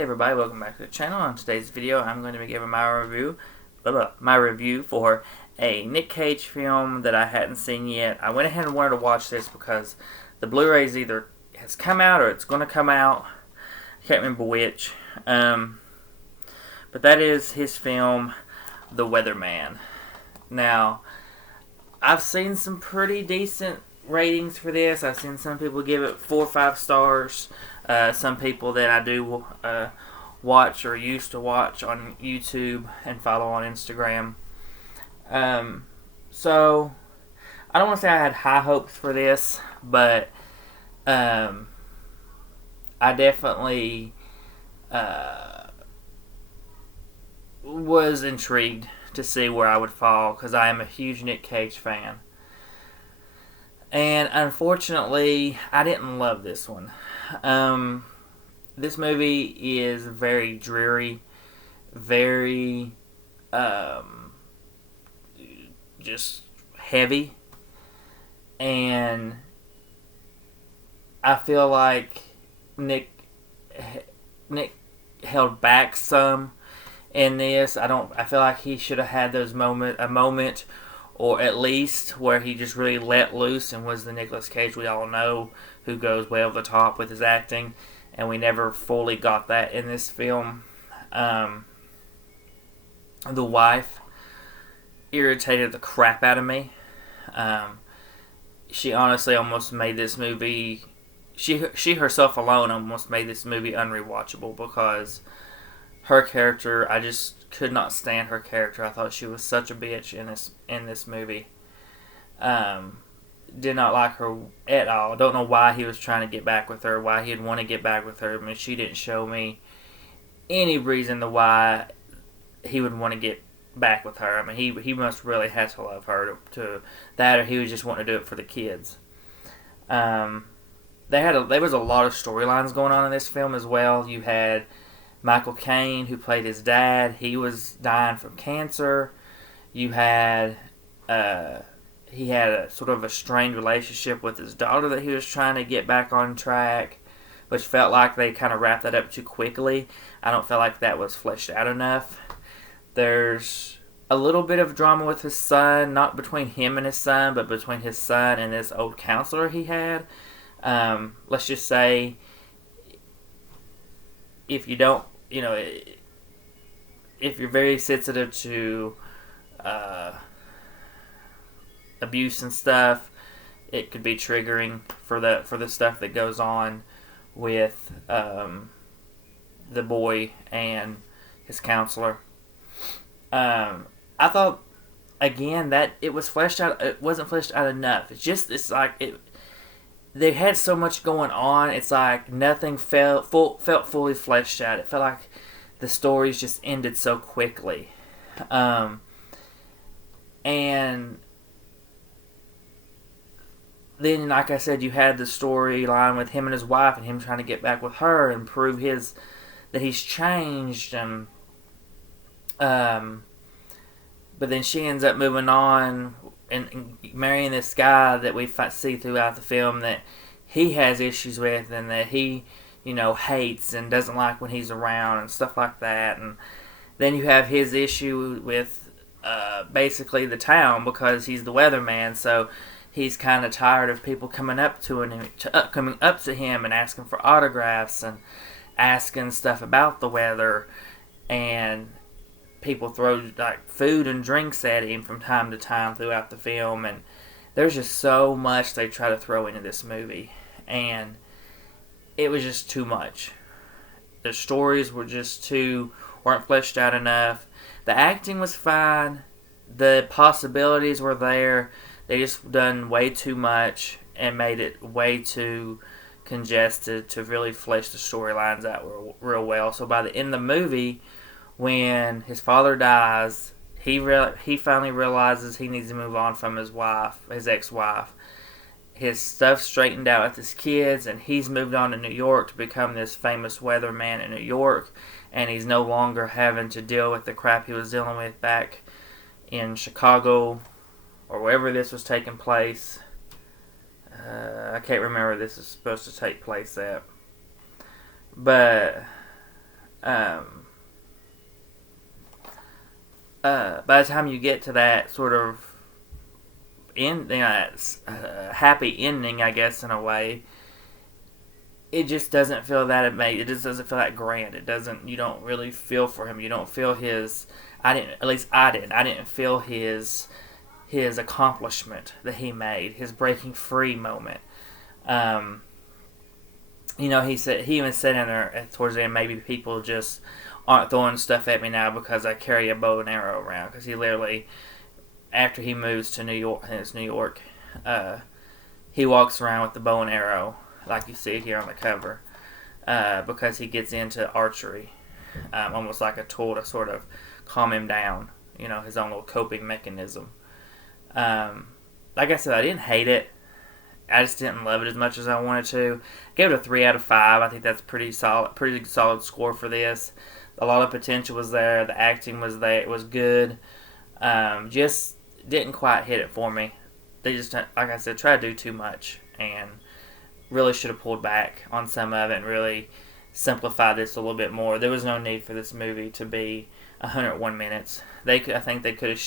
Hey everybody, welcome back to the channel. On today's video, I'm going to be giving my review for a Nick Cage film that I hadn't seen yet. I went ahead and wanted to watch this because the Blu-ray's either has come out or it's going to come out. I can't remember which. But that is his film, The Weatherman. Now, I've seen some pretty decent ratings for this. I've seen some people give it 4 or 5 stars. Some people that I do watch or used to watch on YouTube and follow on Instagram. So, I don't want to say I had high hopes for this, but I definitely was intrigued to see where I would fall because I am a huge Nick Cage fan. And unfortunately, I didn't love this one. This movie is very dreary, very just heavy, and I feel like Nick held back some in this. I feel like he should have had a moment, or at least where he just really let loose and was the Nicolas Cage we all know, who goes way over the top with his acting, and we never fully got that in this film. The wife irritated the crap out of me. She honestly almost made this movie, she herself alone almost made this movie unrewatchable because her character, I just could not stand her character. I thought she was such a bitch in this movie. Did not like her at all. Don't know why he was trying to get back with her, why he'd want to get back with her. I mean, she didn't show me any reason to why he would want to get back with her. I mean, he must really have to love her to that, or he was just wanting to do it for the kids. There was a lot of storylines going on in this film as well. You had Michael Caine, who played his dad. He was dying from cancer. You had he had a sort of a strained relationship with his daughter that he was trying to get back on track, which felt like they kind of wrapped that up too quickly. I don't feel like that was fleshed out enough. There's a little bit of drama with his son, not between him and his son, but between his son and this old counselor he had. Let's just say, if you don't, if you're very sensitive to abuse and stuff, it could be triggering for the stuff that goes on with the boy and his counselor. I thought again that it was fleshed out. It wasn't fleshed out enough. It's like they had so much going on. It's like nothing felt fully fleshed out. It felt like the stories just ended so quickly, and then, like I said, you had the storyline with him and his wife, and him trying to get back with her and prove that he's changed, and but then she ends up moving on and marrying this guy that we see throughout the film that he has issues with, and that he, hates and doesn't like when he's around and stuff like that. And then you have his issue with basically the town because he's the weatherman, so he's kind of tired of people coming up to him and asking for autographs and asking stuff about the weather, and people throw like food and drinks at him from time to time throughout the film. And there's just so much they try to throw into this movie, and it was just too much. The stories weren't fleshed out enough. The acting was fine. The possibilities were there. They just done way too much and made it way too congested to really flesh the storylines out real well. So by the end of the movie, when his father dies, he finally realizes he needs to move on from his ex-wife. His stuff's straightened out with his kids, and he's moved on to New York to become this famous weatherman in New York, and he's no longer having to deal with the crap he was dealing with back in Chicago or wherever this was taking place. I can't remember where this is supposed to take place at. But Um, by the time you get to that sort of happy ending, I guess, in a way, it just doesn't feel that amazing. It just doesn't feel that grand. It doesn't. You don't really feel for him. You don't feel his. I didn't. At least I didn't. I didn't feel his accomplishment that he made. His breaking free moment. Um, he even said in there towards the end, maybe people just aren't throwing stuff at me now because I carry a bow and arrow around. Because he literally, after he moves to New York, I think it's New York, he walks around with the bow and arrow, like you see here on the cover, because he gets into archery, almost like a tool to sort of calm him down. His own little coping mechanism. Like I said, I didn't hate it. I just didn't love it as much as I wanted to. I gave it a 3 out of 5. I think that's pretty solid score for this. A lot of potential was there. The acting was there. It was good. Just didn't quite hit it for me. They just, like I said, tried to do too much and really should have pulled back on some of it and really simplified this a little bit more. There was no need for this movie to be 101 minutes. I think they could have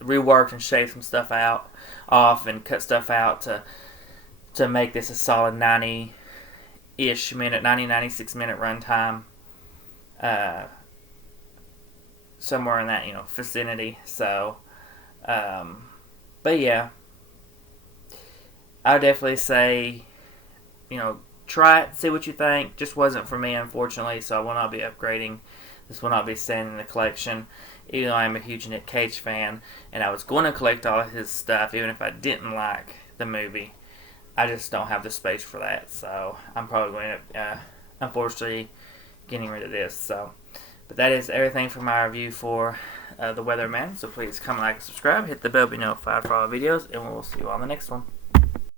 reworked and shaved some stuff off and cut stuff out to make this a solid 96 minute runtime, somewhere in that vicinity. So, but yeah, I would definitely say try it, see what you think. Just wasn't for me, unfortunately, so I will not be upgrading. This will not be staying in the collection, even though I'm a huge Nick Cage fan, and I was going to collect all of his stuff, even if I didn't like the movie. I just don't have the space for that, so I'm probably going to, unfortunately, getting rid of this. But that is everything for my review for The Weatherman. So please comment, like, and subscribe, hit the bell to be notified for all videos, and we'll see you on the next one.